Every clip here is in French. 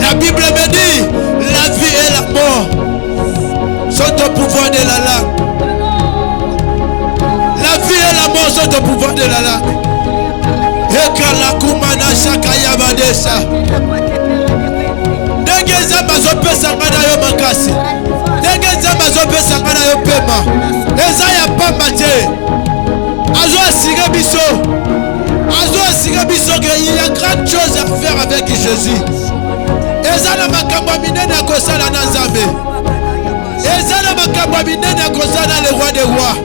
La Bible me dit, la vie et la mort sont au pouvoir de la langue. La vie et la mort sont au pouvoir de la langue. Ekala kumana shakaya badesa. Degeza bazopesa ngana yo makasi. Degeza bazopesa ngana yo pema. Eza ya pamba te. Azo asige biso. Azo asige biso que il y a grande chose à faire avec Jésus. Eza na makambo minene akosala na Nzambe. Eza na makambo minene akosala le roi des rois.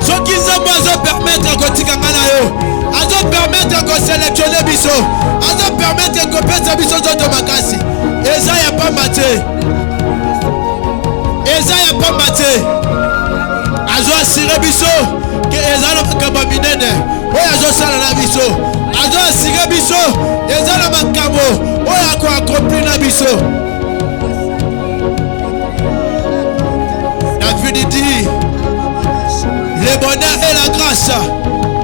Ce qui va permettre de permettre de sélectionner biso, de permettre de pesa biso de makasi. Eza ya pas maté. Eza ya pas maté. Azo asire biso que eza na makambo minene. Oya azo sala na biso. Azo asire biso eza na makambo. Oya ko accomplir na biso. David dit, le bonheur et la grâce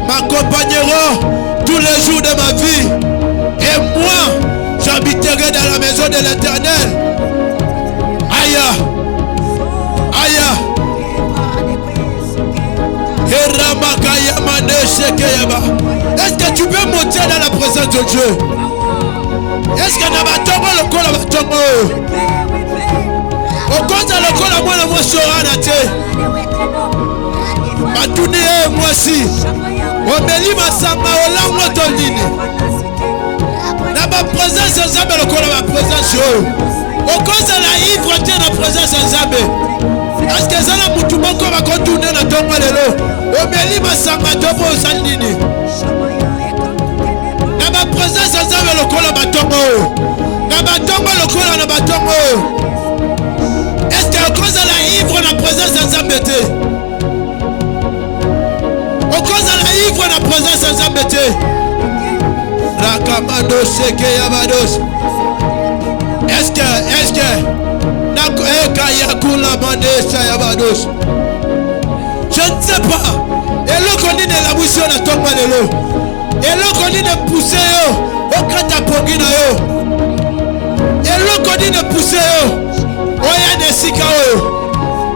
m'accompagneront tous les jours de ma vie. Et moi, j'habiterai dans la maison de l'Éternel. Aïe, aïe. Est-ce que tu peux monter dans la présence de Dieu? Est-ce que Nabatongo le col à Batongo? Au compte à l'école à moi, la voix sera naté. Matuni et moi aussi. On me lit ma samba au langue de l'île. Dans ma présence, c'est le col à ma présence. Au compte à la ivre, tiens la présence en Zambé. Est-ce que ça n'a pas tout le monde va contourner la tombe de l'eau? On me lit ma samba de vos sandines. Dans ma présence, c'est le col à ma tombe. Dans ma tombe, le col à ma tombe. Est-ce que cause à la ivre la présence sans embêter? Au cause à la ivre la présence sans embêter. La camado seke yabados. Est-ce que nako yakula mandesa yabados. Je ne sais pas. Et le qu'on dit de la bouche na tomba de l'eau. Et le qu'on dit de pousser au kata pogina yo. Et le qu'on dit de pousser yo. Oya nesika o.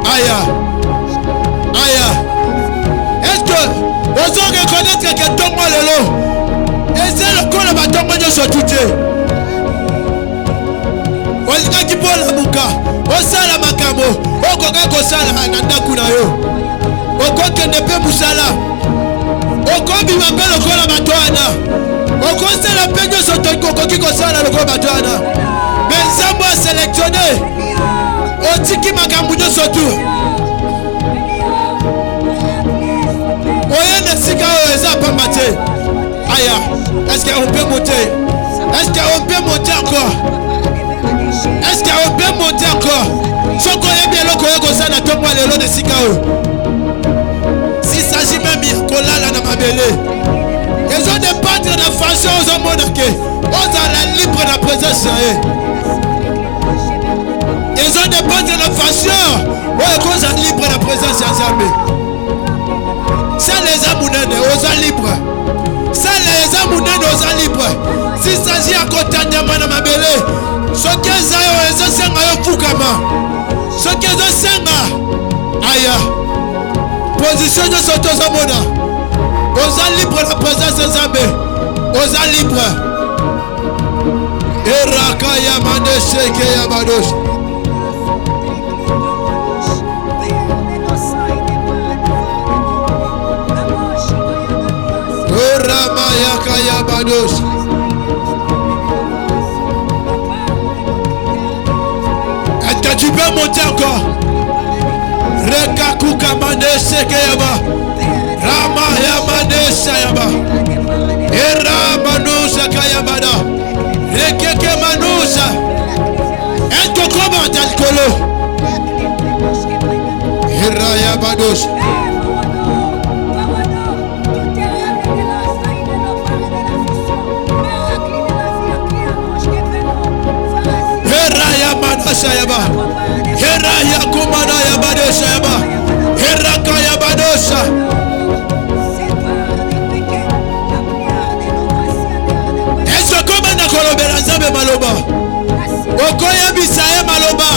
Aya. Aya. Est-ce que vous allez reconnaître que tombe le lot? Et c'est le corps de ma tombe de ce tout. Oya qui parle la muka. Osala makamo. Okoka kosala nanda kuna yo. Okoka nepe musala. Okobi mabelo kola matwana. Okosala penyo soto kokoki kosala le kola matwana. Mais ça moi sélectionné. Otiki makambo nyonso tu. Oya nesika oyo eza pamba te. Aya, est-ce qu'on peut monter? Est-ce qu'on peut monter encore? Est-ce qu'on peut monter encore? Soko yebi eloko yoko sana tomwa lelo nesika oyo. S'il s'agit même ya kolala na mabele. Ils ont des pâtres de façon aux hommes ke. Ozala libre na présence ya. Ils ont des pâtres de façon. Ouais, cause libre la présence ya Nzambe. C'est les amounene, aux libres. C'est les amounene, aux libres. S'il s'agit à côté de Manamabele, ce qui est à eux, Fukama. Ce qui est à Aya. Position de Sotozamona. Aux libres la présence de Nzambe. Aux libres. Eraka Yamane Sheke Yamadosh. Est-ce que tu peux monter encore? Rekaku kamane sekeyaba. Rama yamane sayaba. Era manusa kayabada. Rekeke manusa. Est-ce que comment t'as Era yabados. Sayaba, Hera Yakumana Yabadosha Yaba, Hera Kayabadosa, Okoya bisaye maloba.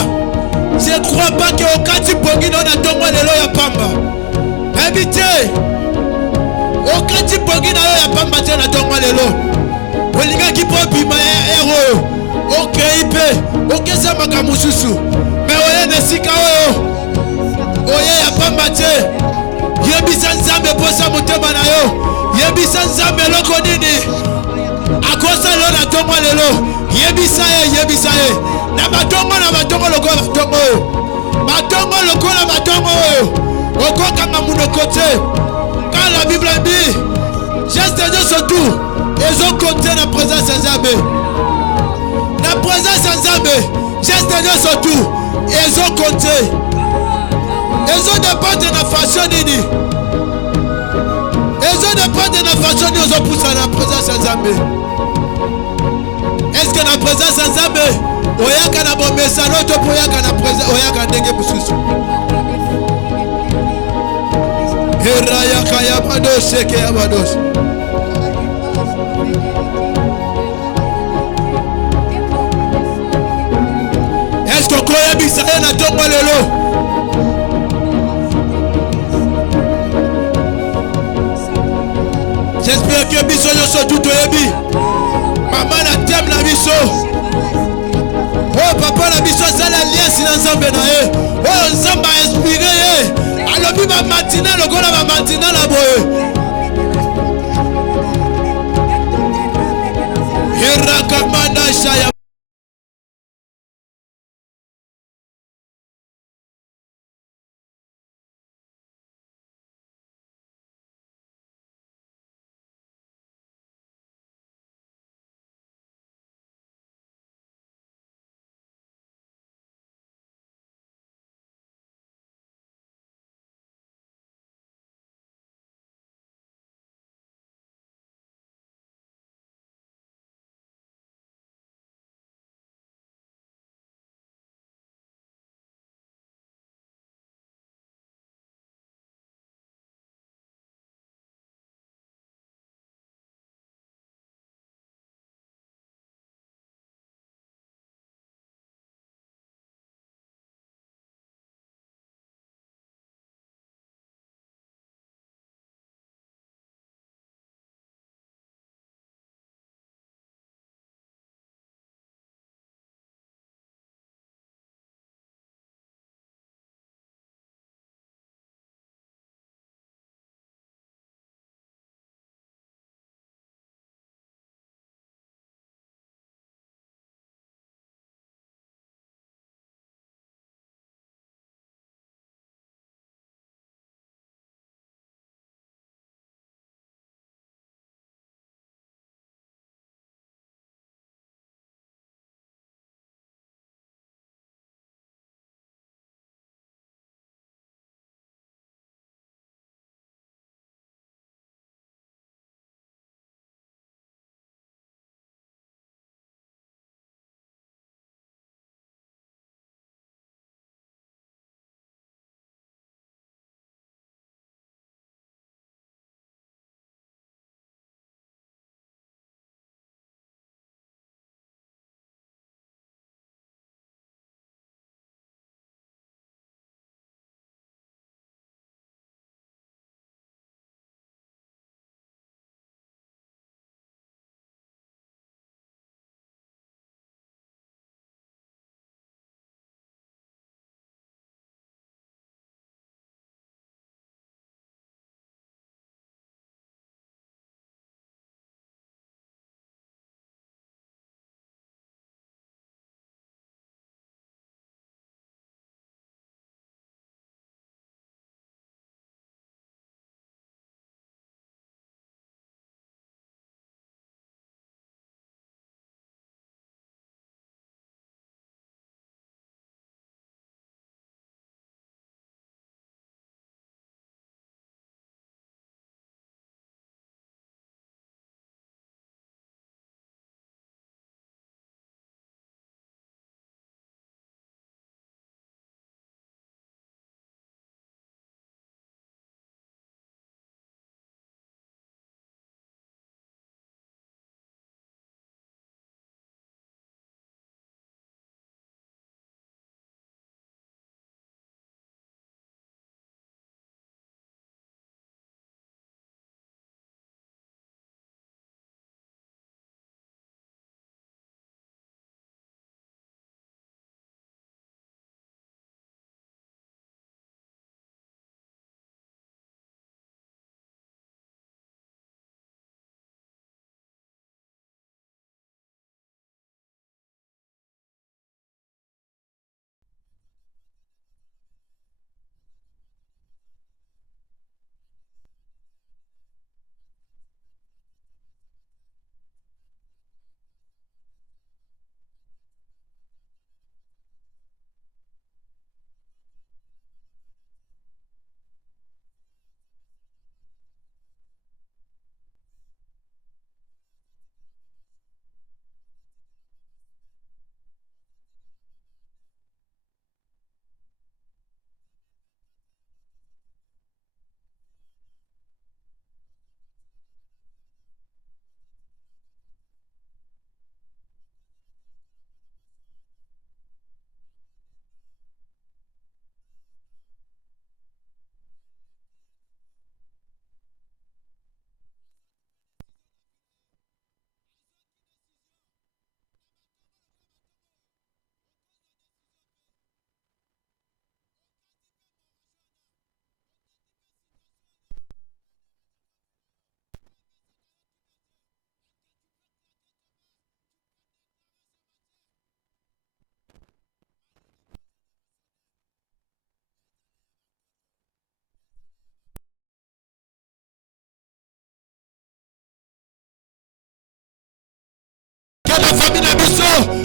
Je crois pas que okati pongino na tongo lelo ya pamba. Habité. Okati pongino ya pamba te na tongo lelo. Olinga kipo bima ero. Okeipe. Okesa makamususu. Mais oye nesika oyo. Oye ya pamba te. Yebisa nzambe posa motema na yo. Yebisa nzambe loko nini. Akosa lo na tongo lelo. Yebisa ye. Na batongo lokola batongo oyo. Batongo lokola batongo oyo. Okokanga munokote. Quand la Bible dit, geste de surtout, ils ont compté la présence de Nzambe. La présence de Nzambe, geste de surtout, ils ont compté. Ils ont dépendé de la façon nini. Ils ont dépendé de la façon dont ils ont poussé la présence de Nzambe. Est-ce que la présence de Nzambe, oyaka na bomesa l'autre pour oyaka na présence, oyaka ndenge mususu. Heraya kaya bados ke abados. Est-ce que koya bisaye na tongo lelo? J'espère que biso nyonso tout oyebi. Maman na tem na biso. Oh papa na biso sala alliance na Nzambe na ye. Oh Nzambe a inspiré ye. Alobi ba matina lokola ba matina la boye. Hirakamanda shaya.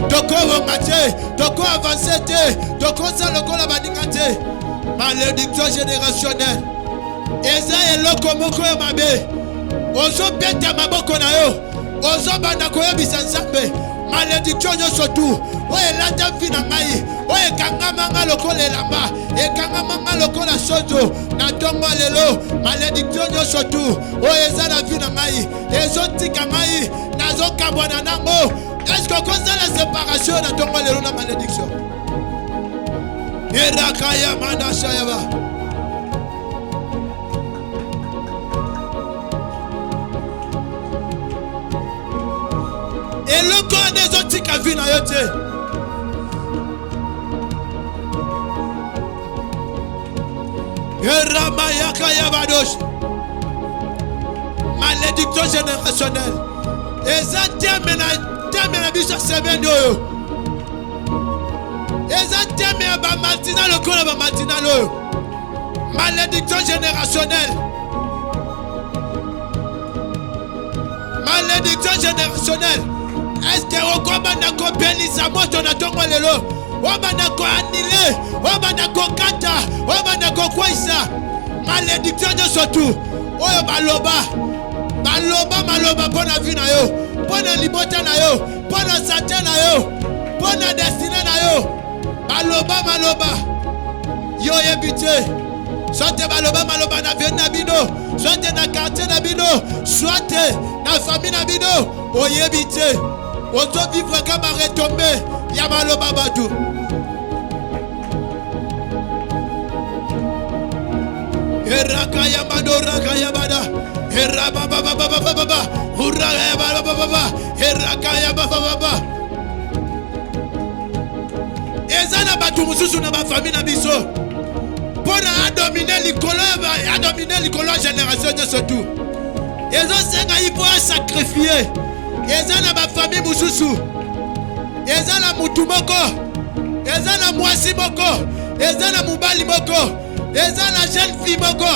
toko wongate, toko avancete, toko sa lokola baningate. Malédiction générationnelle. Eza eloko moko ya mabe. Ozo beta maboko na yo. Ozo banda koyebisa Nzambe. Malédiction nyonso tu. Oye lata vi na ngai. Oye kangamanga lokola elamba. Ekangamanga lokola sozo. Na tongo lelo. Malédiction nyonso tu. Oye eza na vi na ngai. Ezo tika ngai. Nazo kabwana nango. Est-ce que koza la séparation na tongo lelo na malédiction? Erakaya manda shayaba. Et le corps des autres qui a vu dans yote. Malédiction générationnelle. Et ça termine biso semaine yo. Et ça termine ba matina le corps ba matina lo. Malédiction générationnelle. Malédiction générationnelle. Est-ce que au combat ko belisa moto na tongo lelo? Obana ko anile, obana ko kata, obana ko kwaisa. Malédiction de surtout. Oyo baloba. Maloba pona vie na yo, pona libota na yo, pona santé na yo, pona destinée na yo. Maloba. Yo yebite. Soit maloba na vie na bino, soit na quartier na bino, soit na famille na bino. Oyebite. Ozo vivre comme un retombé. Yamaloba Badou. Eraka Yamado Raka Yabada. Eraba Baba. Hurra Yababa. Eraka Yababa. Ezana Batu Mususu na ma famille na biso. Pour dominer l'écolo génération de surtout. Ezo senga il faut sacrifier. Eza na ba famille mususu. Eza na mutu moko. Eza na mwasi moko. Eza na mubali moko. Eza na jeune fille moko.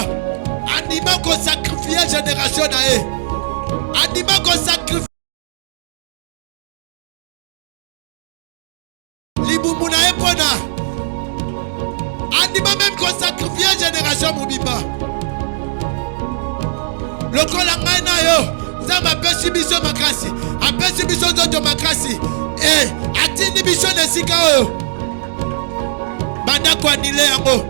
Andima ko sacrifier génération na e. Andima ko sacrifier libumu na e pona. Andima même ko sacrifier génération mubimba. Lokola ngai na yo. Zama apesi biso makasi, apesi biso zoto makasi. Atindi biso nesika oyo. Banda ko anile yango,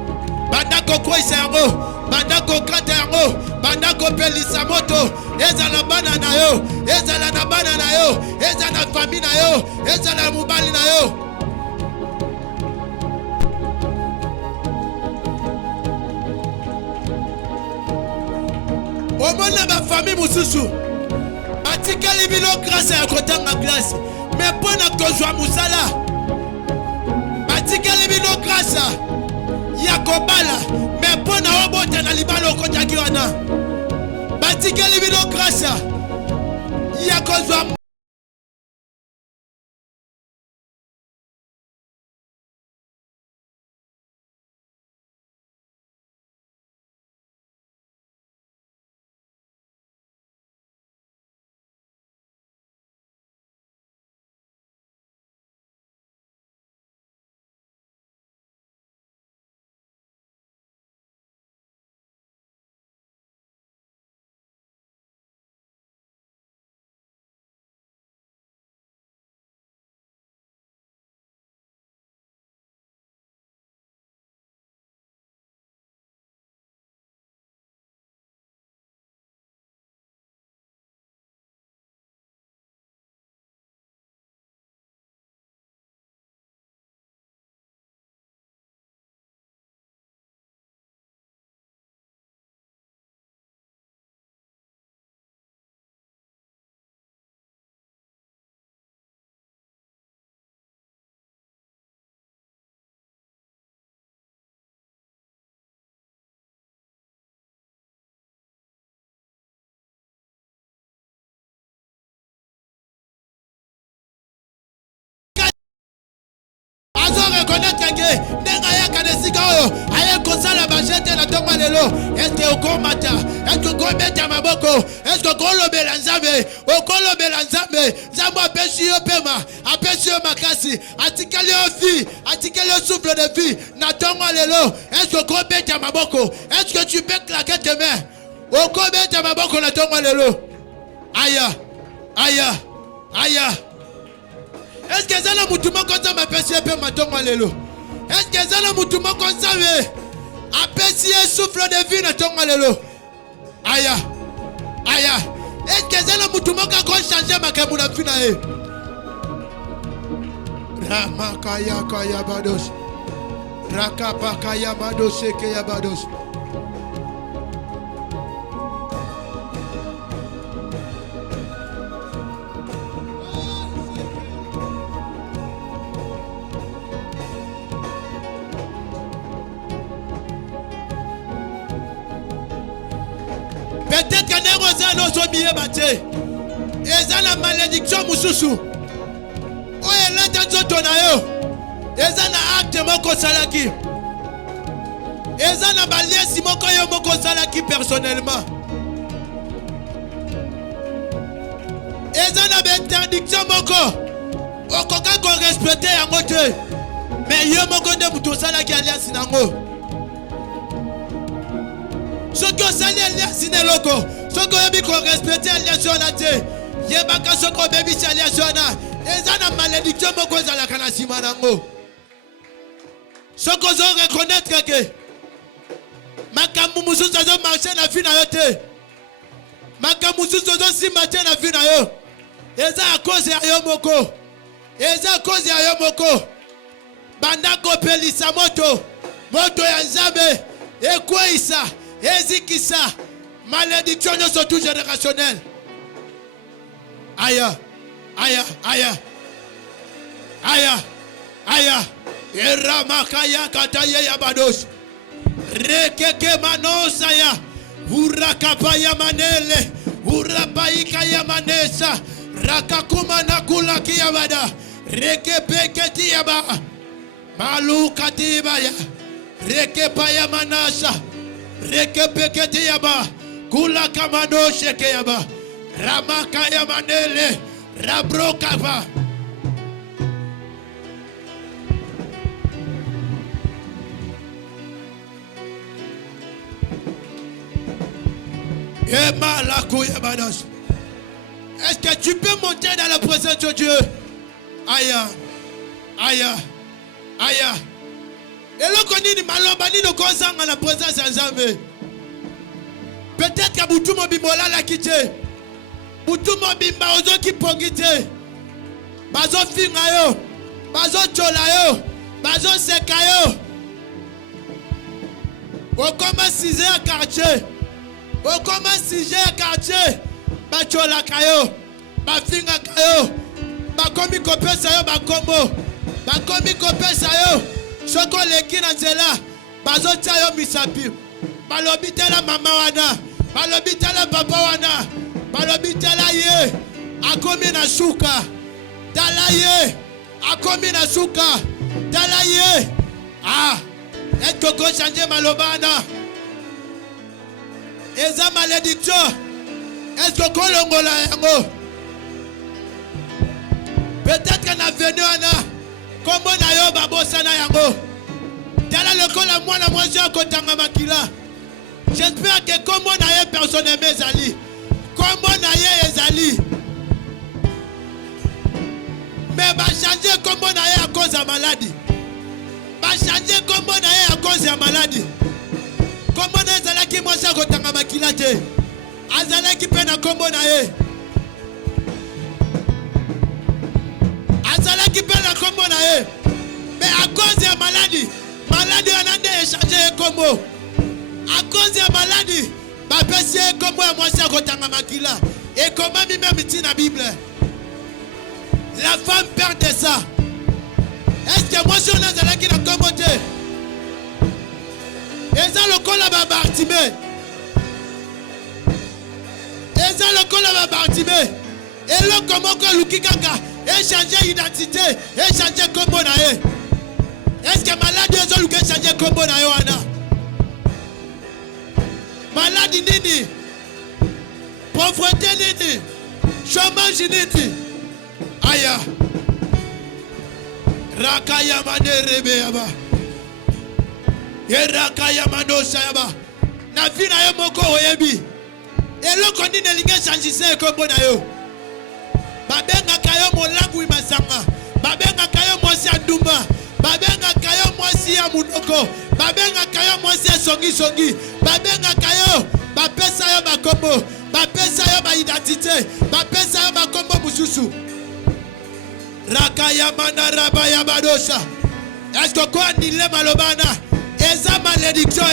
banda ko kwaisa yango, banda ko kata yango, banda ko pelisa moto. Ezala bana na yo, ezala na bana na yo, ezala na famille na yo, ezala na mubali na yo. Omona ba famille mususu. Atikali bino grâce à kotanga glace. Mais pour na kozwa musala. Atikali bino grâce ya kobala. Mais pour na obote na libalo kotaki wana. Atikali bino grâce ya kozwa reconnaître que nenga ya kanesika oyo aye kosala bajete na tongo lelo. Est-ce que okomata? Est-ce que okometa maboko? Est-ce que okolobela nzambe? Okolobela nzambe. Nzambe apesi yo pema, apesi yo makasi, atikali yo vie, atikali yo souffle de vie. Na tongo lelo. Est-ce que okometa maboko? Est-ce que tu peux claquer tes mains? Okometa maboko na tongo lelo. Aya, aya, aya. Est-ce que ça la mutuma konza mapesi pe matongo lelo? Est-ce que ça la mutuma konza me apesi souffle de vie na tongo lelo? Aya, aya. Est-ce que ça la mutuma ka ko changer makamu na fina e? Ramakaya kaya bados. Rakapa kaya bados ke ya bados. Peut-être que nous avons oublié batté. Et ça la malédiction mususu. Oh elle a dans ton ayo. Et ça na acte moko salaki. Et ça na balé si moko yo moko salaki personnellement. Et ça na interdiction moko. Okoka ko respecter yango te. Mais yo moko de muto salaki alliance nango. Ce que ça alliance ne loko. Ce que vous respectez alliance on a te. Yebaka ce que baby alliance on a. Et ça na malédiction moko za la kana simanango. Ce que vous reconnaître que makambu mususu zo marcher na vie na yo te. Makambu mususu zo si marcher na vie na yo. Et ça à cause ya yo moko. Et ça à cause ya yo moko. Bandako pelisa moto. Moto ya nzambe. Et quoi ça? Ezikisa, malédiction sont tout générationnelle. Aya, aya, aya, aya, aya. Eramakaya kataye yabados. Rekeke manosaya. Urakapaya manele. Urapaika yamanesa. Rakakuma nakula kiyabada. Rekepeketi yaba. Malukati baya. Rekepaya manasa. Rekepeketi yaba. Kula kamano sheke yaba. Ramaka yamanele. Rabrokava. Est-ce que tu peux monter dans la présence de Dieu? Aïe, aïe, aïe. Et là, qu'on dit malobani de cause dans la présence de Dieu. Peut-être que Boutouma Bimola l'a quitté. Boutouma Bimba ozo qui pongite. Bazo fingayo. Bazo cholayo. Bazo sekayo. On commence 6 heures à quartier. On commence 6 heures à quartier. Bachola kayo. Bafinga kayo. Bakomi kopesa yo bakombo. Bakomi kopesa yo. Soko leki na nzela. Bazo tia yo misapi. Balobita la mama wana. Balobita la papa wana. Balobita la ye. Akomi na suka. Dala ye. Akomi na suka. Dala ye. Ah. Est-ce que vous changez malobana? Eza malédiction. Est-ce que vous l'ongola yango? Peut-être qu'on a venu ana. Comment na yo babosa na yango? Dala le kola mwana mwanzi ya kotanga makila. J'espère que comment na ye personne aime ezali. Comment na ye ezali. Mais va changer comment na ye à cause de la maladie. Va changer comment na ye à cause de la maladie. Comment na ezala ki mwanzi ya kotanga makila te. Azala ki pena comment na ye. Azala qui perd la combo nae. Mais à cause de la maladie, maladie on a échangé combo. À cause de la maladie, ma péché combo à moi c'est kotanga makila. Et comment mi même dit la Bible? La femme perd de ça. Est-ce que moi si on a zala qui la combo te? Et ça le col à Bartimée. Et ça le col à Bartimée. Et là comment que Lukikanga échanger identité, échanger combo nae. Est-ce que malade ils ont changer combo nae wana? maladie nini, pauvreté nini, chômage nini. Aya. Rakaya manerebe yaba. Yerakaya manosha yaba. Na vie na yo moko oyebi. Eloko nini elingi changise ekombo na yo. Babengaka yo molangu imasanga. Babengaka yo mwasi ya ndumba. Babengaka yo mwasi ya munoko. Babengaka yo mwasi ya songi. Babengaka yo bapesa yo makombo. Bapesa yo ba identité. Bapesa yo makombo mususu. Rakaya manaraba ya badosha. Est-ce que quoi ni le malobana? Eza malédiction.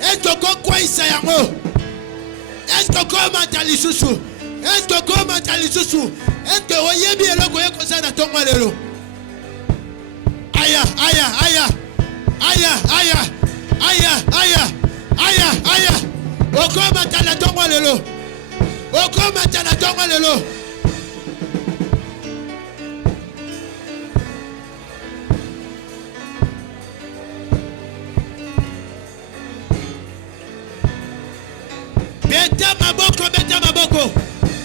Est-ce que quoi isa yango? Est-ce que quoi matali susu? Est-ce que quoi matali susu? Est-ce que oyebi eloko yeko sana tongwa lelo? Aya. Oko matala tongwa lelo.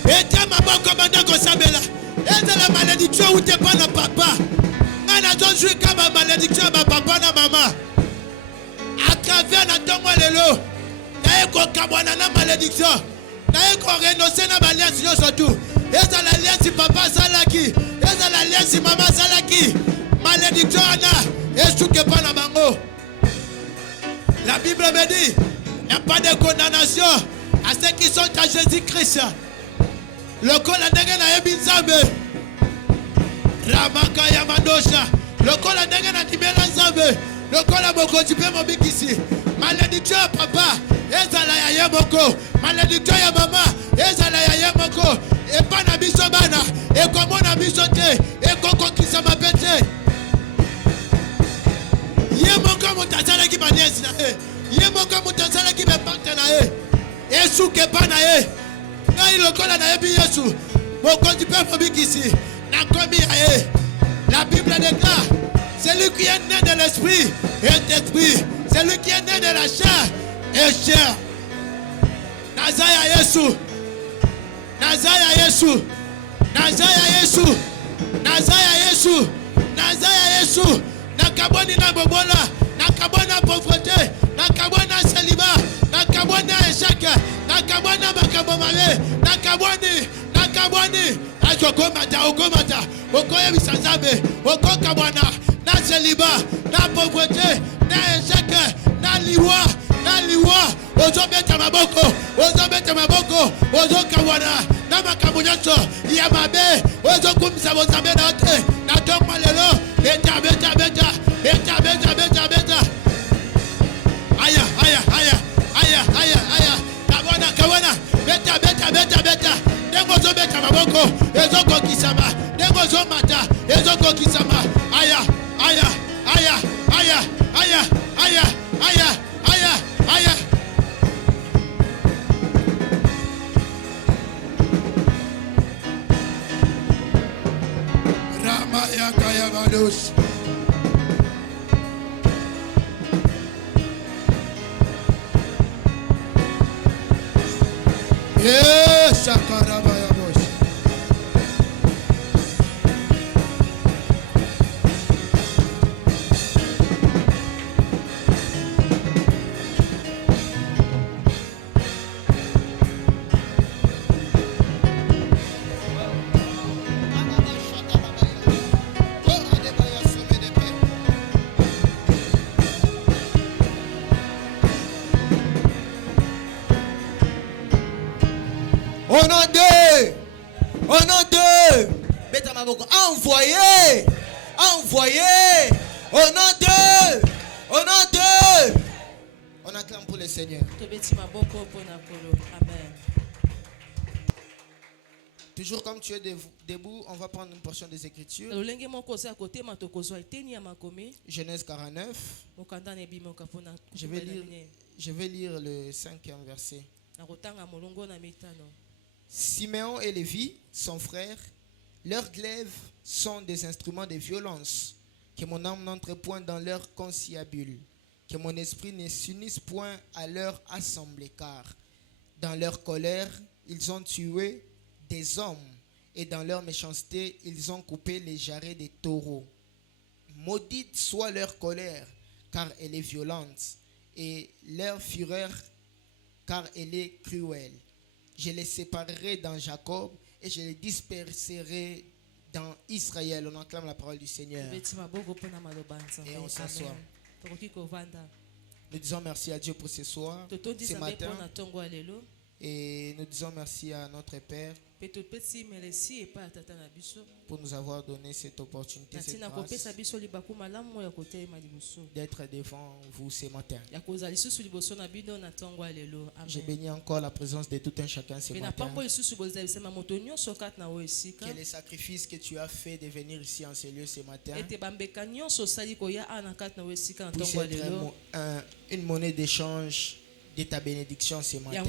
Beta maboko bandako sabela. Eza la malédiction ou t'es pas na papa. Nana don jouer comme malédiction ma papa na maman. À travers na tongo lelo. Na eko kabwana na malédiction. Na eko renoncer na alliance yo surtout. Eza l'alliance papa salaki. Eza l'alliance maman salaki. Malédiction ana. Esuke pas na bango. La Bible me dit, il n'y a pas de condamnation à ceux qui sont à Jésus-Christ. Le col a dégané à Ebinzambe. Ramaka Yamadosha. Le col a dégané à Tibela Zambe. Le col a beaucoup de mon bikisi. Malédiction papa. Ezala ya yemoko. Malédiction ya maman. Ezala ya yemoko. Et pas na bisobana. Et comment na bisote. Et koko qui s'en m'appelle. Yemoko mutasala ki baniesi na e. Yemoko mutasala ki bepante na e. Yesu ke pa na e. Na ilokola na ebi Yesu. Moko du peuple bikisi. Na komi ya e. La Bible déclare, celui qui est né de l'esprit est esprit. Celui qui est né de la chair est chair. Nazaya Yesu. Nazaya Yesu. Nazaya Yesu. Nazaya Yesu. Nazaya Yesu. Nakaboni na bobola, nakabona pauvreté, nakabona célibat, nakabona échec, nakabona makabomale, nakaboni, okomata, okoye bisanzabe, okokabona, na célibat, na pauvreté, na échec, na liwa, ozobeta maboko, ozokabona, na makabonyacho, yamabe, ozokumisa bozabe na te, na tokma lelo, beta. Kawana. Beta. Dengo zo beta maboko. Ezoko kisama. Dengo zo mata. Ezoko kisama. Aya. Ramaya kaya bados. Yes, Sakarabaya boss. Au nom de Beta Maboko, envoyez. Au nom de. On acclame pour le Seigneur. Amen. Toujours comme tu es debout, on va prendre une portion des Écritures. Genèse 49. Je vais lire le 5e verset. Siméon et Lévi, son frère, leurs glaives sont des instruments de violence, que mon âme n'entre point dans leur conciliabule. que mon esprit ne s'unisse point à leur assemblée, car dans leur colère, ils ont tué des hommes, et dans leur méchanceté, ils ont coupé les jarrets des taureaux. Maudite soit leur colère, car elle est violente, et leur fureur, car elle est cruelle. Je les séparerai dans Jacob, et je les disperserai dans Israël. On acclame la parole du Seigneur. Et on s'assoit. Nous disons merci à Dieu pour ce soir, ce matin. Et nous disons merci à notre Père pour nous avoir donné cette opportunité, cette grâce d'être devant vous ce matin. Je bénis encore la présence de tout un chacun ce matin. Que les sacrifices que tu as fait de venir ici en ce lieu ce matin puisse être une monnaie d'échange de ta bénédiction ce matin.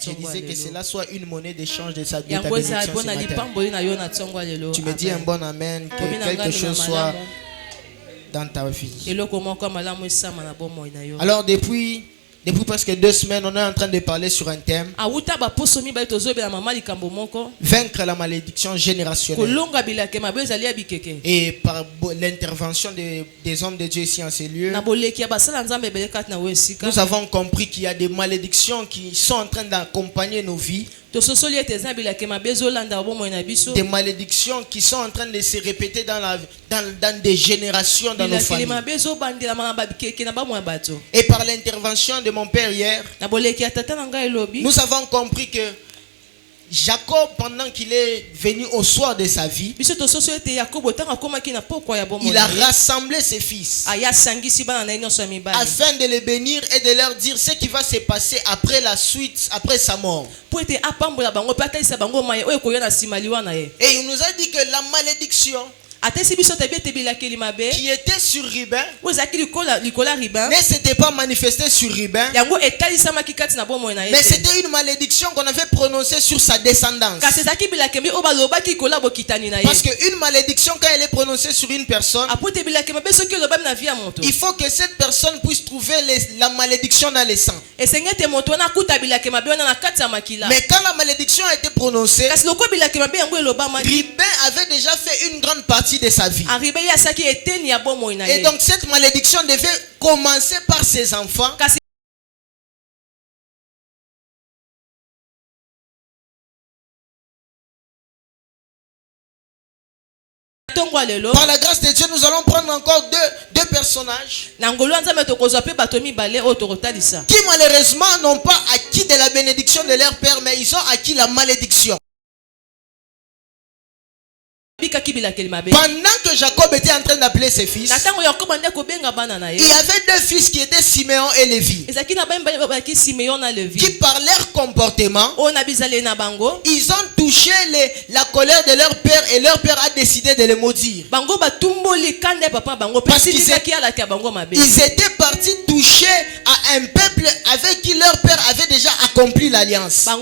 Je disais que cela soit une monnaie d'échange de ta bénédiction ce matin. Tu me dis un bon amen, que quelque chose soit dans ta vie. Alors depuis presque 2 semaines, on est en train de parler sur un thème: vaincre la malédiction générationnelle. Et par l'intervention des hommes de Dieu ici en ces lieux, nous avons compris qu'il y a des malédictions qui sont en train d'accompagner nos vies. Des malédictions qui sont en train de se répéter dans des générations dans nos familles. Et par l'intervention de mon père hier, nous avons compris que Jacob, pendant qu'il est venu au soir de sa vie, il a rassemblé ses fils afin de les bénir et de leur dire ce qui va se passer après la suite, après sa mort. Et il nous a dit que la malédiction qui était sur Ribin ne s'était pas manifestée sur Ribin, mais c'était une malédiction qu'on avait prononcée sur sa descendance. Parce qu'une malédiction, quand elle est prononcée sur une personne, il faut que cette personne puisse trouver la malédiction dans les sangs. Mais quand la malédiction a été prononcée, Ribin avait déjà fait une grande partie de sa vie. Et donc cette malédiction devait commencer par ses enfants, par la grâce de Dieu. Nous allons prendre encore deux personnages qui malheureusement n'ont pas acquis de la bénédiction de leur père, mais ils ont acquis la malédiction. Pendant que Jacob était en train d'appeler ses fils, il y avait 2 fils qui étaient Siméon et Lévi, qui par leur comportement, ils ont touché la colère de leur père, et leur père a décidé de les maudire. Parce qu'ils étaient partis toucher à un peuple avec qui leur père avait déjà accompli l'alliance. Mais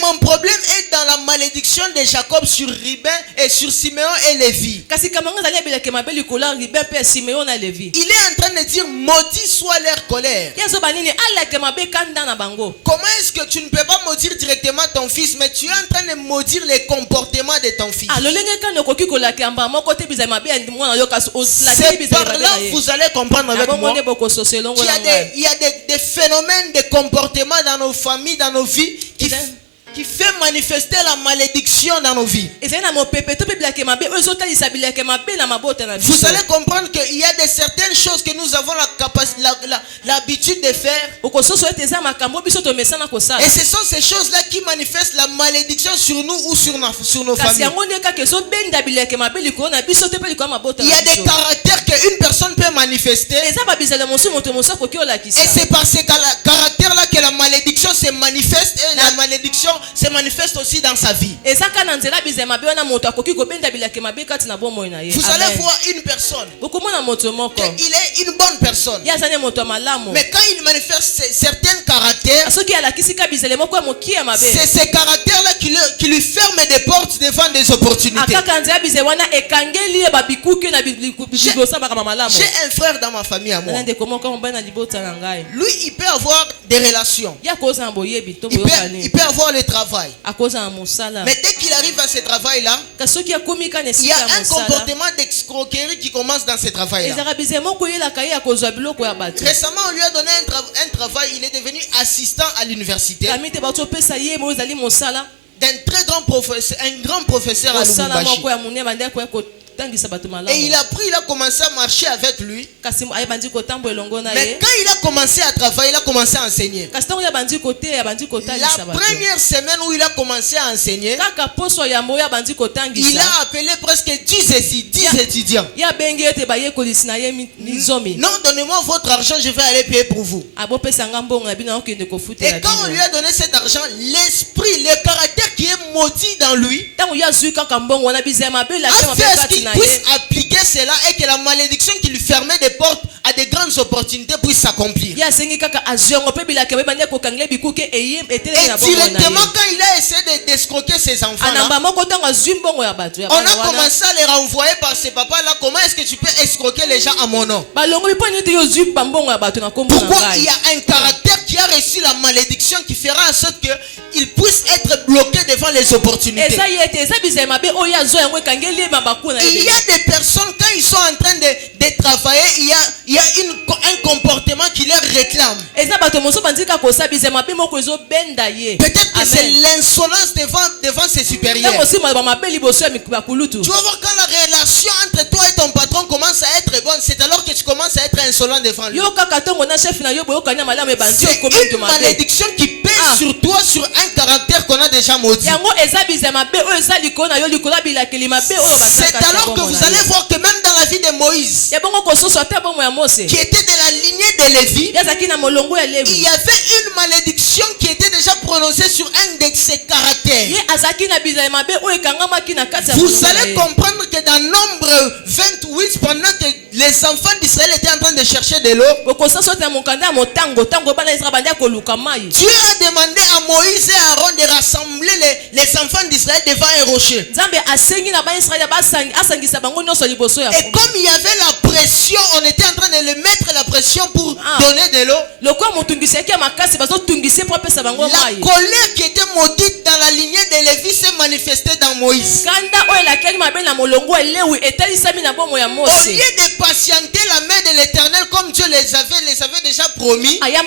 mon problème est dans la malédiction de Jacob sur Ribin et sur Siméon et Lévi. Il est en train de dire: maudit soit leur colère. Comment est-ce que tu ne peux pas maudire directement ton fils, mais tu es en train de maudire les comportements de ton fils? C'est par là que vous allez comprendre avec moi qu'il y a des phénomènes de comportement dans nos familles, dans nos vies, qui fait manifester la malédiction dans nos vies. Vous allez comprendre qu'il y a certaines choses que nous avons l'habitude de faire. Et ce sont ces choses-là qui manifestent la malédiction sur nous ou sur nos familles. Il y a des caractères qu'une personne peut manifester. Et c'est par ces caractères-là que la malédiction se manifeste manifeste et la malédiction se manifeste aussi dans sa vie. Vous allez voir une personne. Il est une bonne personne. Mais quand il manifeste certains caractères, c'est ces caractères-là qui lui ferment des portes devant des opportunités. J'ai un frère dans ma famille à moi. Lui, il peut avoir des relations. Il peut avoir le travail. Mais dès qu'il arrive à ce travail-là, il y a un comportement d'escroquerie qui commence dans ce travail-là. Récemment, on lui a donné un travail. Il est devenu assistant à l'université d'un très grand professeur, un grand professeur à Lubumbashi. Et il a commencé à marcher avec lui. Mais quand il a commencé à travailler, il a commencé à enseigner. La première semaine où il a commencé à enseigner, il a appelé presque 10 étudiants. Non, donnez-moi votre argent, je vais aller payer pour vous. Et quand on lui a donné cet argent, l'esprit, le caractère qui est maudit dans lui, a fait ce qu'il puisse appliquer cela et que la malédiction qui lui fermait des portes à des grandes opportunités puisse s'accomplir. Et directement quand il a essayé d'escroquer ses enfants là, on a commencé à les renvoyer par ses papas là. Comment est-ce que tu peux escroquer les gens à mon nom? Pourquoi il y a un caractère qui a reçu la malédiction qui fera en sorte qu'il puisse être bloqué devant les opportunités. Il y a des personnes, quand ils sont en train de travailler, il y a un comportement qui leur réclame. Peut-être que c'est l'insolence devant ses supérieurs. Tu vas voir quand la relation entre toi et ton patron commence à être bonne, c'est alors que tu commences à être insolent devant lui. C'est une malédiction qui pèse sur toi, sur un caractère qu'on a déjà maudit. C'est alors que vous allez voir que même dans la vie de Moïse, qui était de la lignée de Lévi, il y avait une malédiction qui était déjà prononcée sur un de ses caractères. Vous allez comprendre que dans Nombre 28, pendant que les enfants d'Israël étaient en train de chercher de l'eau, Dieu a demandé à Moïse et à Aaron de rassembler les enfants d'Israël devant un rocher. Et comme il y avait la pression, on était en train de le mettre la pression pour donner de l'eau. La colère qui était maudite dans la lignée de Lévi s'est manifestée dans Moïse. Au lieu de patienter la main de l'Éternel comme Dieu les avait déjà promis, par la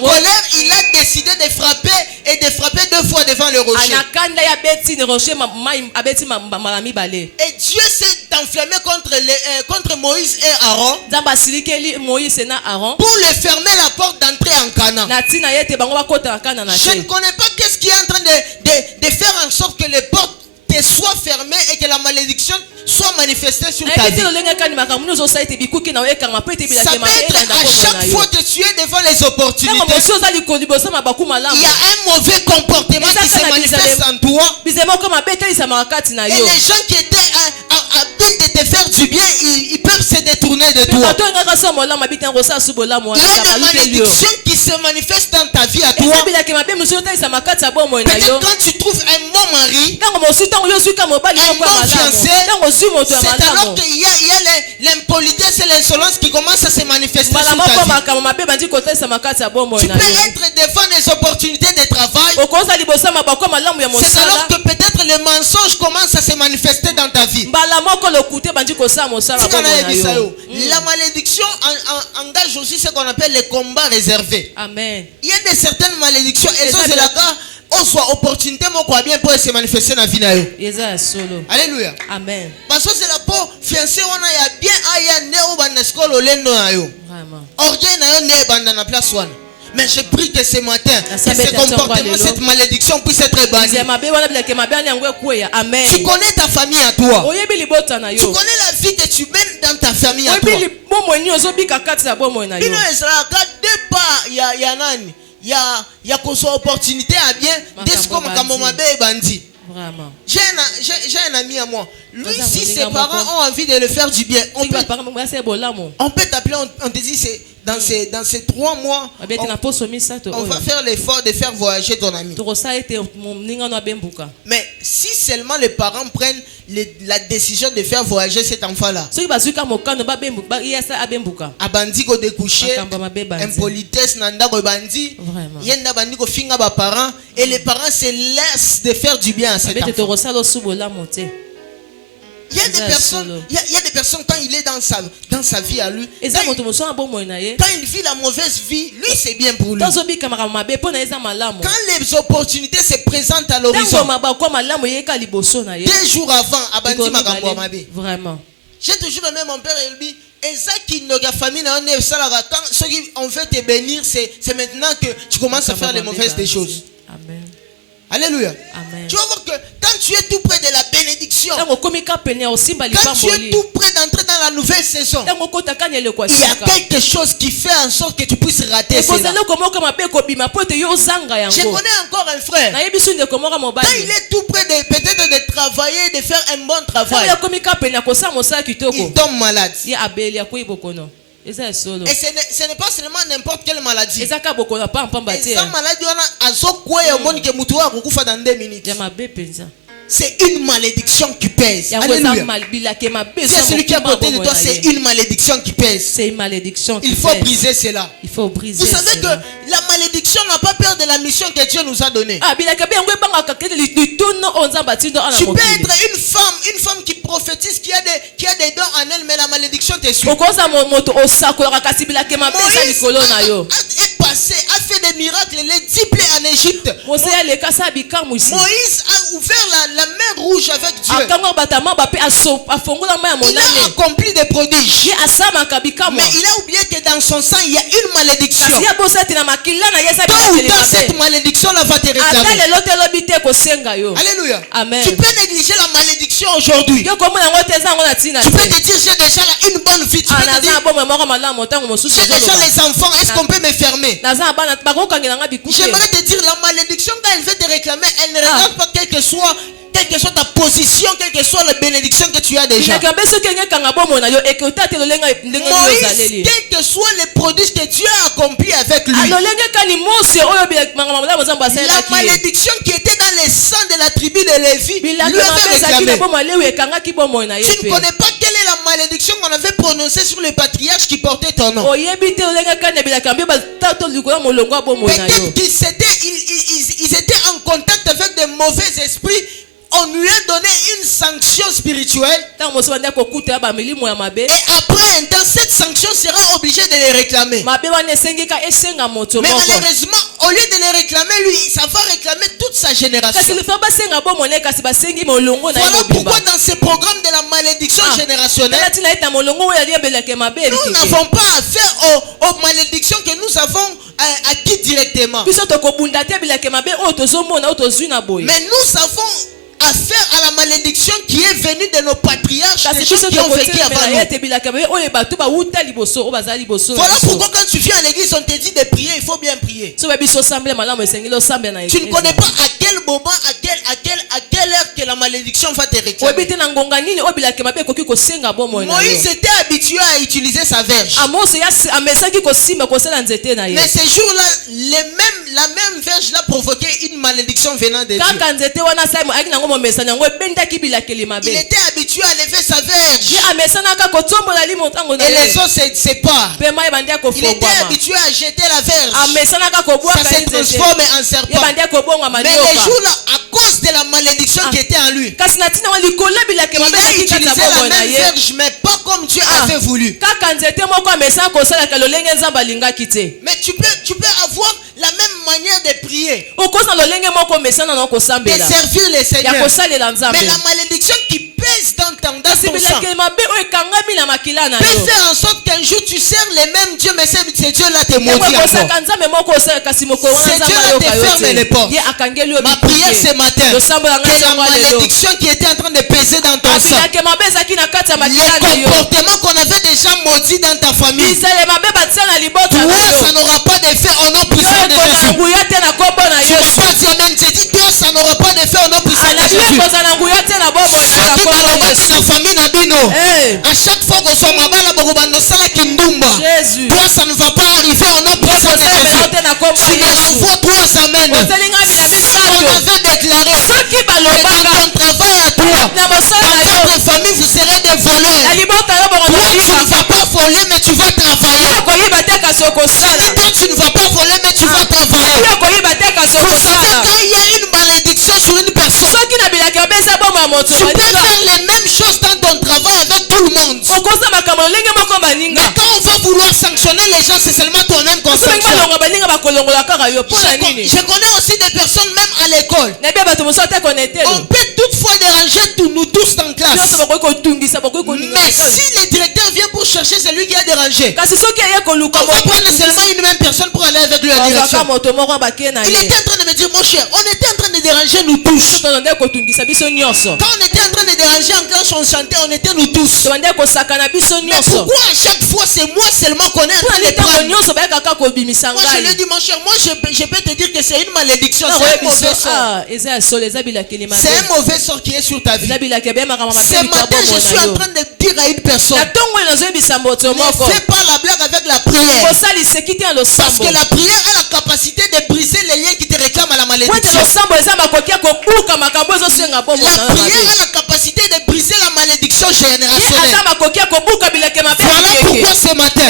colère, il a décidé de frapper et de frapper 2 fois devant le rocher. Et Dieu s'est enflammé contre Moïse et Aaron pour les fermer la porte d'entrée en Canaan. Je ne connais pas qu'est-ce qui est en train de faire en sorte que les portes te soient fermées et que la malédiction soit manifestée sur ta vie. Ça peut être à chaque fois que tu es devant les opportunités, il y a un mauvais comportement qui se manifeste en toi. Et les gens qui étaient à but de te faire du bien, ils peuvent se détourner de toi. Il y a des malédictions qui se manifestent dans ta vie à toi. Peut-être quand tu trouves un bon mari, un bon fiancé, c'est alors qu'il y a l'impolitesse et l'insolence qui commencent à se manifester sur ta vie. Tu peux être devant des opportunités de travail. C'est alors que peut-être le mensonge commence à se manifester dans ta vie. La malédiction engage aussi ce qu'on appelle les combats réservés. Amen. Il y a de certaines malédictions et ça c'est la cas. On soit opportunité mon quoi bien pour se manifester dans la vie. Alléluia. Amen. Parce que c'est la peau fiancé on a bien aya ne au banda skolo lendo na yo. Orgueil na yo ne banda na place one. Mais je prie que ce matin, que ce comportement, cette malédiction puisse être bannie. Tu connais ta famille à toi. Tu connais la vie que tu mènes dans ta famille à toi. Il y a opportunité à bien. J'ai un ami à moi. Lui, si ses parents ont envie de le faire du bien, on peut t'appeler, on te dit dans ces 3 mois, on va faire l'effort de faire voyager ton ami. Mais si seulement les parents prennent la décision de faire voyager cet enfant-là, abandi ko découcher, impolitesse nanda ko bandi, yenda bandi ko finga ba parents, et les parents se laissent de faire du bien à cet enfant. Il y a des personnes quand il est dans sa vie à lui, quand il vit la mauvaise vie, lui c'est bien pour lui. Quand les opportunités se présentent à l'horizon, 2 jours avant, vraiment. J'ai toujours aimé mon père, il dit, on veut te bénir, c'est maintenant que tu commences à faire les mauvaises des choses. Amen. Alléluia. Amen. Tu vas voir que quand tu es tout près de la bénédiction, quand tu es tout près d'entrer dans la nouvelle saison, il y a quelque chose qui fait en sorte que tu puisses rater cela. Je connais encore un frère. Quand il est tout près peut-être de travailler, de faire un bon travail, il tombe malade. Et ce n'est pas seulement n'importe quelle maladie. C'est maladie dans 2 minutes. C'est une malédiction qui pèse. Alléluia. C'est celui qui a côté de toi, c'est une malédiction qui pèse. Il faut briser cela. Vous savez que la malédiction n'a pas peur de la mission que Dieu nous a donnée. Tu peux être une femme qui prophétise, qui a des dons en elle, mais la malédiction te suit. Moïse est passé, a fait des miracles, les 10 plaies en Égypte. Moïse a ouvert la mer rouge avec Dieu. Il a accompli des prodiges. Mais il a oublié que dans son sang il y a une malédiction. Tôt ou tard cette malédiction là va te réclamer. Alléluia. Amen. Tu peux négliger la malédiction aujourd'hui. Tu peux te dire j'ai déjà une bonne vie. Tu peux te dire j'ai déjà les enfants. Est-ce qu'on peut me fermer? J'aimerais te dire la malédiction quand elle veut te réclamer, elle ne regarde pas quelle que soit ta position, quelle que soit la bénédiction que tu as déjà. Moïse, quel que soit les prodiges que Dieu a accomplis avec lui, la malédiction qui était dans les sangs de la tribu de Lévi lui avait réclamé. Tu ne connais pas quelle est la malédiction qu'on avait prononcée sur les patriarches qui portaient ton nom. Peut-être qu'ils étaient en contact avec de mauvais esprits. On lui a donné une sanction spirituelle. Et après un temps, cette sanction sera obligée de les réclamer. Mais malheureusement, au lieu de les réclamer, lui, ça va réclamer toute sa génération. Voilà pourquoi dans ce programme de la malédiction générationnelle, nous n'avons pas affaire aux malédictions que nous avons acquis directement. Mais nous avons affaire à la malédiction qui est venue de nos patriarches, des gens qui ont vécu avant nous. Voilà pourquoi quand tu viens à l'église, on te dit de prier, il faut bien prier. Tu ne connais pas à quel moment, à quelle heure que la malédiction va te réclamer. Moïse était habitué à utiliser sa verge. Mais ce jour-là, la même verge l'a provoqué une malédiction venant de Dieu. Il était habitué à lever sa verge et les eaux se séparent. Il était habitué à jeter la verge, ça se transforme en serpent. Mais les jours-là, à cause de la malédiction qui était en lui, il a utilisé la même verge, mais pas comme Dieu avait voulu. Mais tu peux avoir la même manière de prier, de servir les Seigneur. Mais la malédiction qui pèse dans dans ton sang peut faire en sorte qu'un jour tu sers les mêmes dieux, mais ces dieux-là te maudit encore. Ces dieux-là te ferment les portes. Ma prière ce matin, que la malédiction qui était en train de peser dans ton sang, les comportements qu'on avait déjà maudits dans ta famille, toi ça n'aura pas d'effet au nom puissant de Jésus. Tu n'as pas dit amen, j'ai dit toi ça n'aura pas d'effet au nom puissant de Jésus. À chaque fois que son mabala bogobandosala kindumba, toi ça ne va pas arriver au nom puissant de Jésus. Tu me renvoies trois amen. On avait déclaré que dans ton travail à toi, dans votre famille vous serez des voleurs. Toi tu ne vas pas voler mais tu vas travailler. Toi tu ne vas pas voler mais tu vas travailler. Vous savez quand il y a une malédiction sur une personne, tu peux faire les mêmes choses dans ton travail avec tout le monde. Mais quand on va vouloir sanctionner les gens, c'est seulement toi-même qu'on sanctionne. Je connais aussi des personnes même à l'école. On peut toutefois déranger nous tous en classe. Mais si le directeur vient pour chercher celui qui a dérangé, on va prendre seulement une même personne pour aller avec lui à la direction. Il était en train de me dire, mon cher, on était en train de déranger nous tous. Quand on était en train de déranger en classe, on chantait, on était nous tous. Mais pourquoi à chaque fois c'est moi seulement qu'on est en train de prendre? Moi je lui ai dit, mon cher, moi je peux te dire que c'est une malédiction, c'est un mauvais sort. C'est un mauvais sort qui est sur ta vie. Ce matin je suis en train de dire à une personne, ne fais pas la blague avec la prière. Parce que la prière a la capacité de briser les liens qui te réclament à la malédiction. La prière a la capacité de briser la malédiction générationnelle. Voilà pourquoi ce matin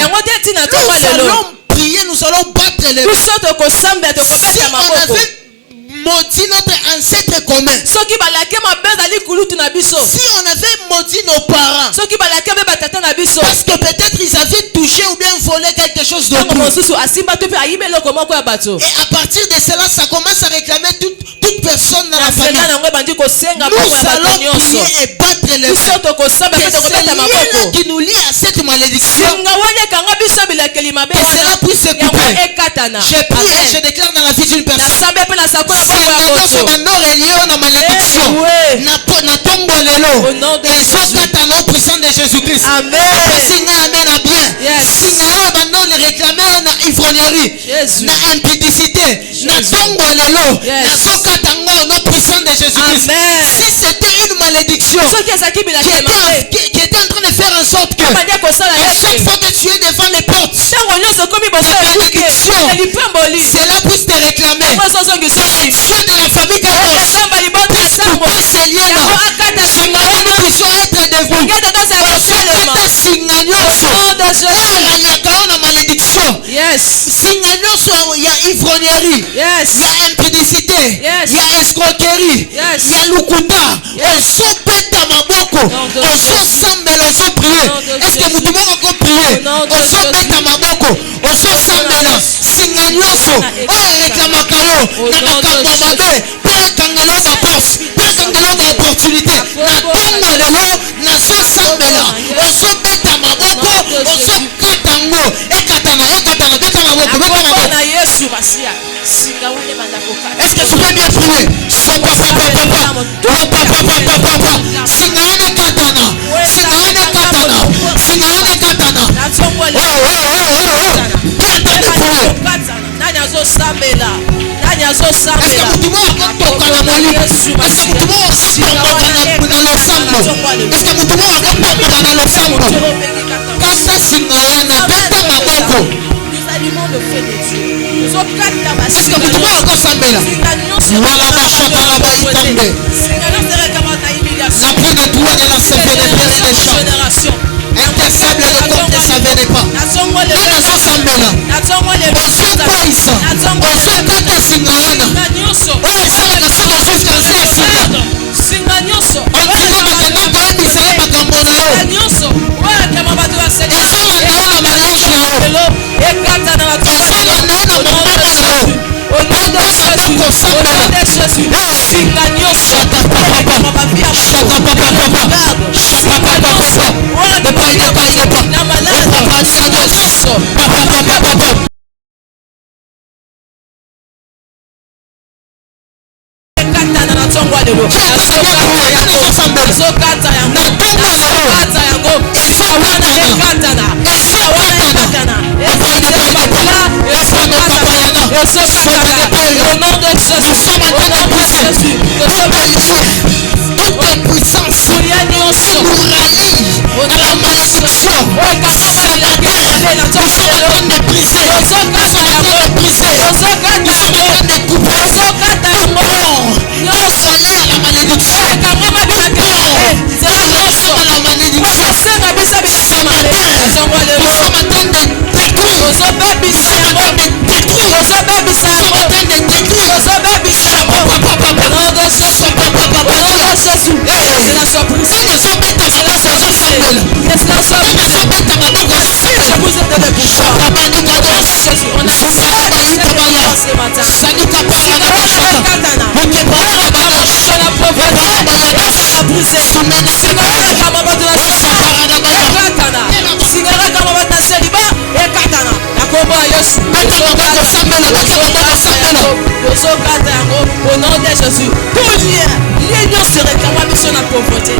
nous allons prier, nous allons battre les mains. Si on avait maudit notre ancêtre commun, si on avait maudit nos parents, parce que peut-être ils avaient touché ou bien volé quelque chose d'autre, et à partir de cela ça commence à réclamer toute personne dans la famille, nous allons prier et battre les mains, que c'est lié qui nous lie à cette malédiction, que cela puisse se couper. Je prie et je déclare dans la vie d'une personne, puissant de Jésus-Christ. Amen. Na impudicité, na tongo lelo, na sokatango au nom puissant de Jésus-Christ. Si c'était une malédiction qui était en train de faire en sorte que à chaque fois que tu es devant les portes, cela puisse te réclamer. Dieu de la famille Carlos, couper ces liens-là, nous puissions être devant. Il y a ivrognerie, il y a impudicité, il y a escroquerie, il y a lukuta, on s'opète à ma boko, on s'ensemble, on s'en prier. Est-ce que vous devez encore prier? On s'opète à ma boko, on s'ensemble là, singanyoso, on réclame à Kao, Namakambo Mabe, Père Kangalo ma force, Père Kangalo ma opportunité, Natongo lelo, Nasosamba là, on s'opète à ma boko, on s'opète à Ngo, Ekatana, est-ce que tu peux bien prier? Est-ce que vous pouvez encore s'embêler? Voilà ma chata là-bas, il tombe. La pluie de toi de la sève des pères et des champs. Intercède le compte de sa veine pas. Nous nous s'embêler. On se païs. On se kata singana. On se kata singana. On dit maintenant que nous sommes pas comme on a. Au nom de Jésus, tout lien, l'union se réclame sur la pauvreté.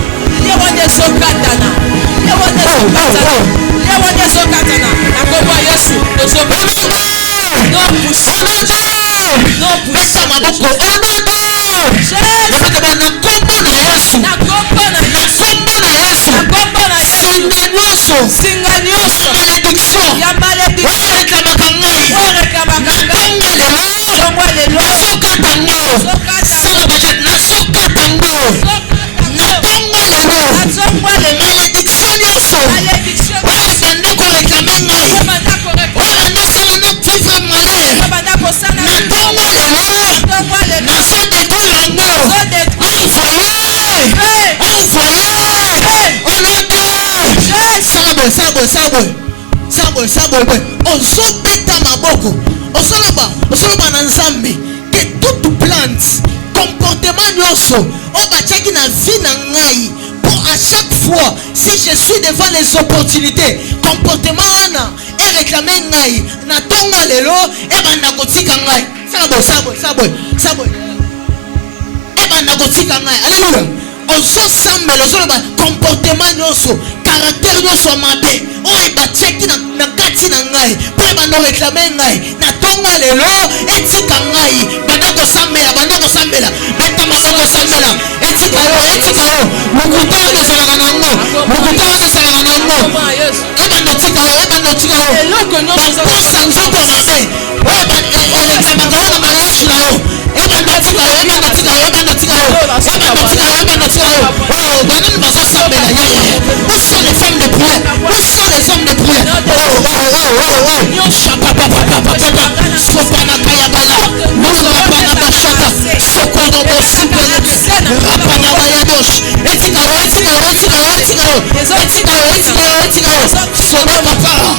Que toute plante, comportement nyonso, on va checker na vie na ngai. Pour à chaque fois, si je suis devant les opportunités, comportement ana et réclamer ngai, na tonga lelo, et ben na kotika ngai. Sabo. Et ben na kotika ngai. Alléluia. On se semble le comportement nyonso, caractère nyonso mabe. On va checker na kati na ngai. Pour ben na réclamer ngai, na tonga lelo, et tika ngai. Bandako sambela. Beta maboko sambela. Etika yo. Mukutana de salaganango. Ebanda tika yo. Eloko nyonso za nzoto mabe. Ebanda mariage na yo. Ebanda tika yo. Oh, banane baza sambela. Où sont les femmes de prière? Où sont les hommes de prière? Oh. Chapapa. Sopana kayabala. Murapana bashata. Sokono bosipele. Rapana bayadosh. Etika yo. Sono mapara.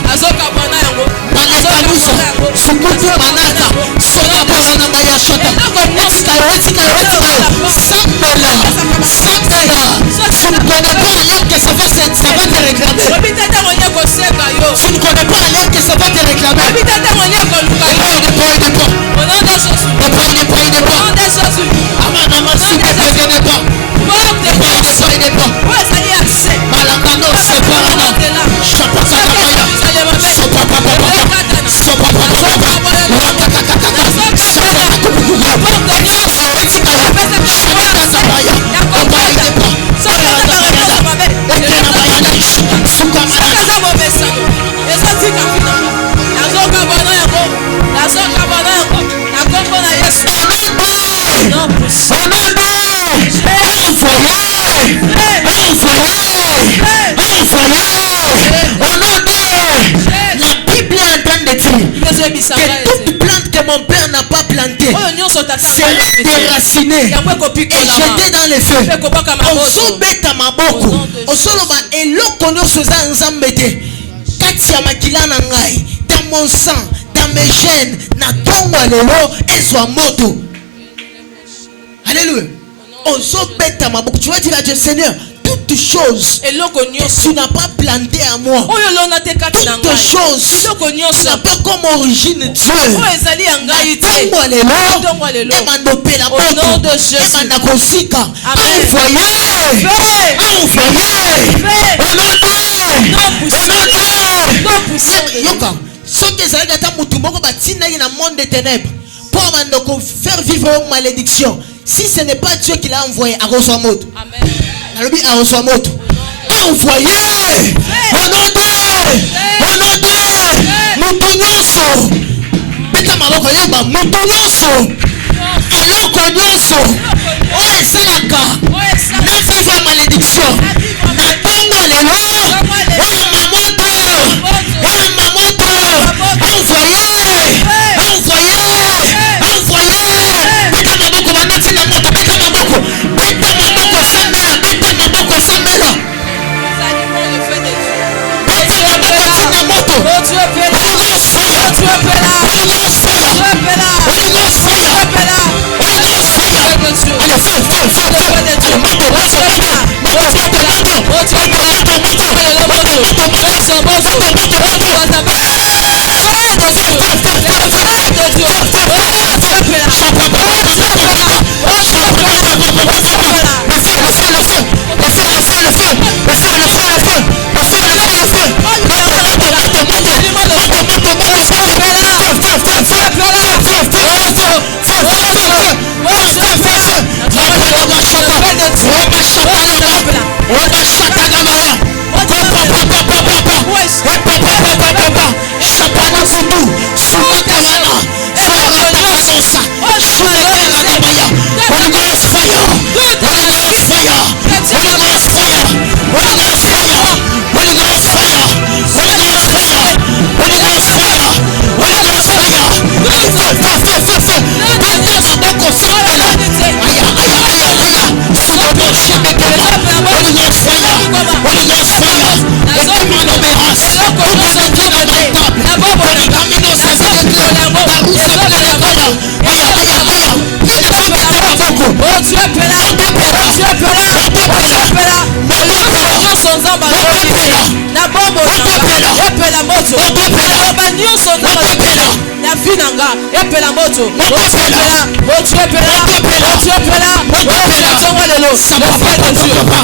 Manetalusa. Sukutu manata. Sono parana mayashata. Etika yo. Sambela. Tu ne connais pas l'air que ça va te réclamer. Tu ne connais pas l'air que ça va te réclamer. Que toute plante que mon père n'a pas plantée c'est déraciné et jeté dans les feux. Ozobeta maboko osoloba eloko nyonso za nzambe te kati ya makila na ngai, dans mon sang, dans mes gènes, na tongo lelo ezwa moto. Alléluia. Tu vas dire à Dieu, Seigneur, toutes choses que tu n'as pas planté à moi, toutes choses tu n'as pas comme origine Dieu, au nom de Jésus, pour faire vivre une malédiction. Si ce n'est pas Dieu qui l'a envoyé, à reçoit moto. Amen. À reçoit moto. Envoyé. Au nom de Moutounyonso. Beta maloko yoba Moutounyonso. Eloko nyonso. Oh esalaka. Na vive malédiction. Na tongo lelo. Oh mamoto. Envoyé.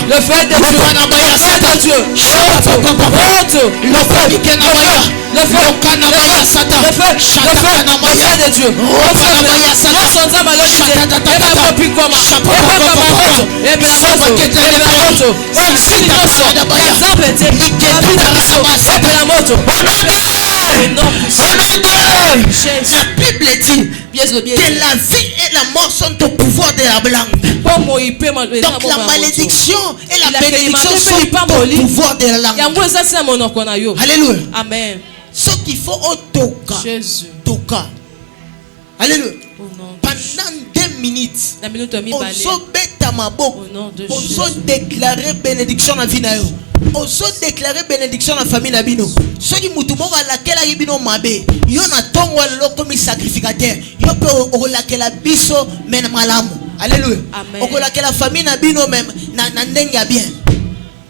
Le fait de Dieu, la Bible dit que la vie et la mort sont au pouvoir de la langue. Donc la malédiction et la bénédiction sont au pouvoir de la langue. Alléluia. Amen. Ce qu'il faut au toka. Alléluia. Pendant 2 minutes, on se déclarer bénédiction dans la vie. On se déclarer bénédiction dans la famille Nabino. Ce qui moutoumon à laquelle Ibino Mabe, yon a tongo comme sacrificateur. Yon peut laquelle la biso men malam. Alléluia. On laquelle la famille Nabino même n'endenga bien.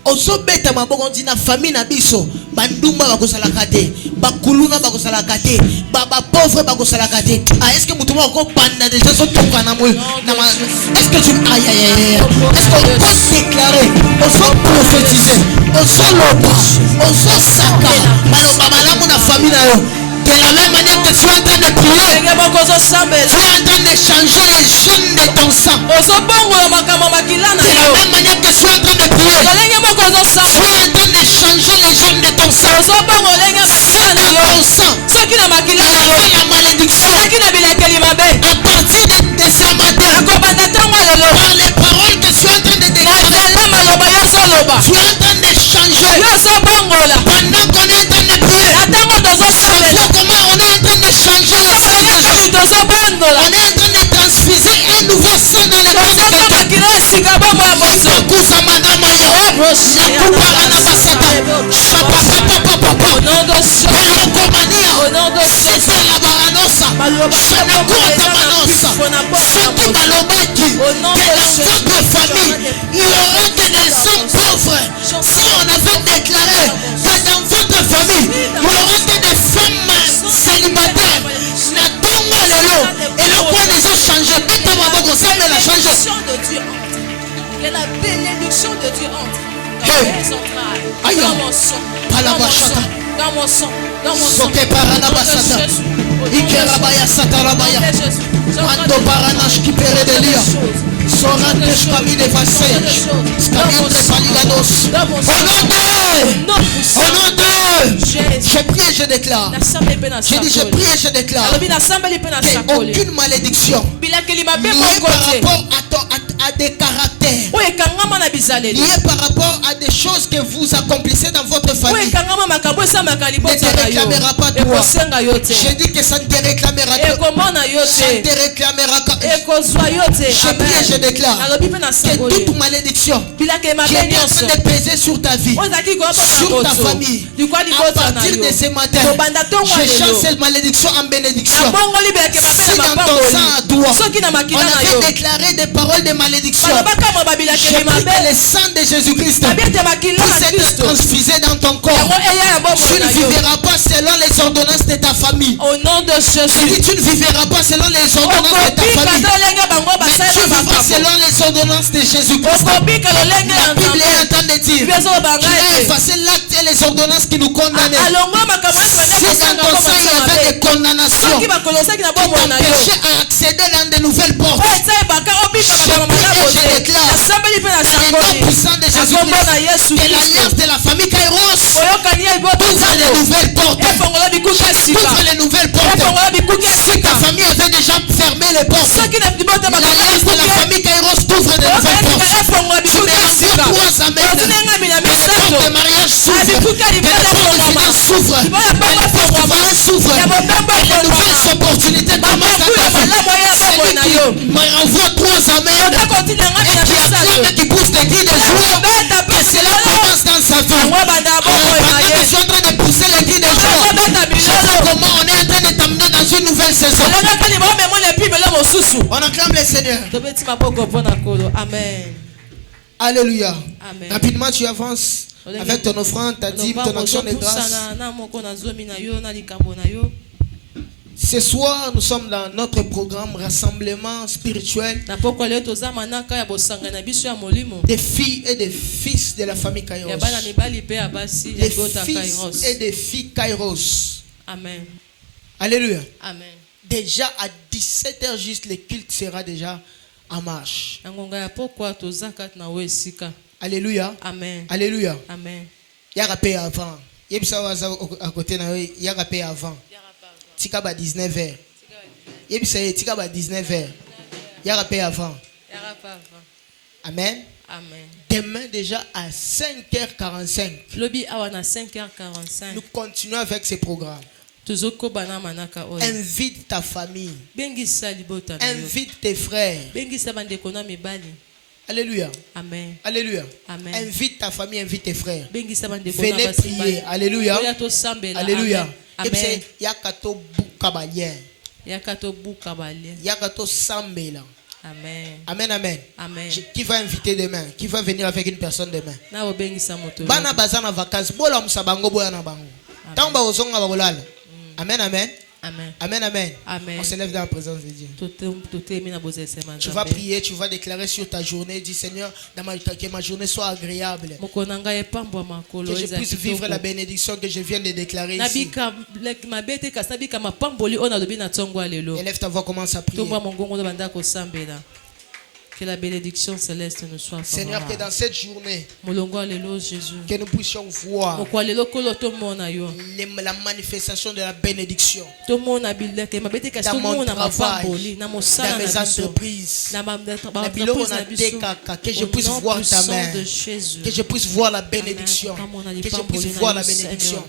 On se bête ma bon dit na famille Nabiso. Bandumba bakosala kate, bakuluna bakosala kate, baba pauvre bakosala kate. Ah est-ce que moutoumon encore panda déjà sont toka na moi. Est-ce que tu aïe aïe. Est-ce qu'on peut déclarer, on se prophétiser, on se loba, on se saka. Maloba malamu na famille na yo. De la même manière que tu es en train de prier, tu es en train de changer les gènes de ton sang. De la même manière que tu es en train de prier, tu es en train de changer les gènes de ton sang. C'est ton sang. La malédiction. À partir de ce matin, par les paroles que tu es en train de déclarer, tu es en train de changer. Pendant qu'on est en train de prier, comment on est en train de changer le sang de Jésus. On est en train de transfuser un nouveau sang dans le corps de quelqu'un. nom de Jésus. C'était la baranosa. Je ne compte pas manosa. Ce qui m'a lobaki. Au nom Que de dans Jésus. votre famille, il y aurait que des hommes pauvres. Si on avait déclaré que dans votre famille, il y aurait que des femmes célibataires. Natonga lelo. Et le point des autres changé. Bête maboko, ça me l'a changé. De Dieu entre. Que la bénédiction de Dieu entre. Dans Hey. mes entrailles. Aïe. Dans mon sang. Palabashata. Dans mon sang. Dans mon sang. Soke parana basata. Ikerabaya satarabaya. Mando baranash qui pere de lia. Sorante shkami de vasej. Skamiante paligados. Au nom de je prie et je déclare. J'ai dit je prie et je déclare qu'aucune malédiction liée par rapport à des caractères, liée par rapport à des choses que vous accomplissez dans votre famille, ne te réclamera pas toi. J'ai dit que ça ne te réclamera pas. Ça ne te réclamera pas. Je prie et je déclare que toute malédiction qui est en train de peser sur ta vie, sur ta famille, à partir de ce matin, je chasse cette malédiction en bénédiction. Si dans ton sang à toi, on avait déclaré des paroles de malédiction, je prie que le sang de Jésus-Christ puisse être transfusé dans ton corps. Tu ne vivras pas selon les ordonnances de ta famille. Au nom de Jésus. Je dis tu ne vivras pas selon les ordonnances de ta famille, mais tu vivras selon les ordonnances de Jésus-Christ. La Bible est en train de dire qu'il a effacé l'acte et les ordonnances qui nous condamnaient. Si dans ton sang il y avait des condamnations qui t'empêchaient à accéder dans de nouvelles portes, je déclare le nom puissant de Jésus-Christ que l'alliance de la famille Kairos ouvre les nouvelles portes. Ouvre les nouvelles portes. Si ta famille avait déjà fermé les portes, l'alliance de la famille Kairos t'ouvre de nouvelles portes. Tu me renvoies 3 amens. Que les portes de mariage s'ouvrent, que les portes de finance s'ouvrent, que les portes de voyage s'ouvrent, que les nouvelles opportunités commencent dans ta vie. Celui qui me renvoie 3 amens et qui acclame et qui pousse des cris de joie, que cela commence dans sa vie. Pendant que je suis en train de pousser les cris de joie, je vois comment on est en train de t'amener dans une nouvelle saison. On acclame le Seigneur. Amen. Alléluia. Amen. Rapidement, tu avances avec ton offrande, ta dîme, ton action de grâce. Ce soir, nous sommes dans notre programme Rassemblement spirituel des filles et des fils de la famille Kairos. Des fils et des filles Kairos. Amen. Alléluia. Amen. Déjà à 17h juste, le culte sera déjà en marche. Alléluia. Amen. Alléluia. Amen. Il y a rappelé avant. Il y a à côté, il y a rappelé avant. Tika ba 19h. Il y a 19h. Il y a rappelé avant. Amen. Amen. Demain déjà à 5h45. Nous continuons avec ce programme. Invite ta famille. Invite tes frères. Alléluia. Amen. Alléluia. Amen. Invite ta famille, invite tes frères. Venez Venez prier. Alléluia. Alléluia. Amen. Yakato bukabalien. Yakato bukabalien. Yakato sambela. Amen. Amen, amen. Amen. Qui va inviter demain? Qui va venir avec une personne demain? Na obengisa moto. Bana bazana vacances. Bola musabango boya na bango. Tamba ozonga babolala. Amen, amen. Amen. Amen, amen. Amen. On se lève dans la présence de Dieu. Tu vas prier, tu vas déclarer sur ta journée. Dis Seigneur, que ma journée soit agréable. Que je puisse vivre la bénédiction que je viens de déclarer ici. Élève ta voix, commence à prier. Que la bénédiction céleste nous soit favorable. Seigneur, que dans cette journée, Jésus, que nous puissions voir la manifestation de la bénédiction dans mon travail, dans mes entreprises, que je puisse voir ta main, que je puisse voir la bénédiction, que je puisse voir la bénédiction.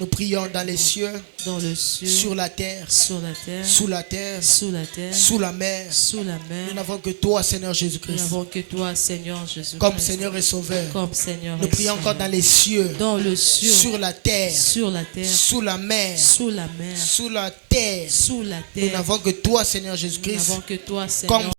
Nous prions dans les cieux, Dans le ciel, sur la terre, sur la terre, sous la terre, sous la terre, sous la mer. sous la mer. Nous n'avons que toi, Seigneur Nous Jésus-Christ, n'avons que toi, Seigneur Jésus-Christ. comme Seigneur et Sauveur. Comme Seigneur. Nous et prions encore Sauveur. dans les cieux, Dans le ciel, sur la terre, sur la terre, sous la mer, sous la mer, sous la terre. sous la Nous terre. n'avons que toi, Seigneur Nous Jésus-Christ, n'avons que toi, comme Seigneur.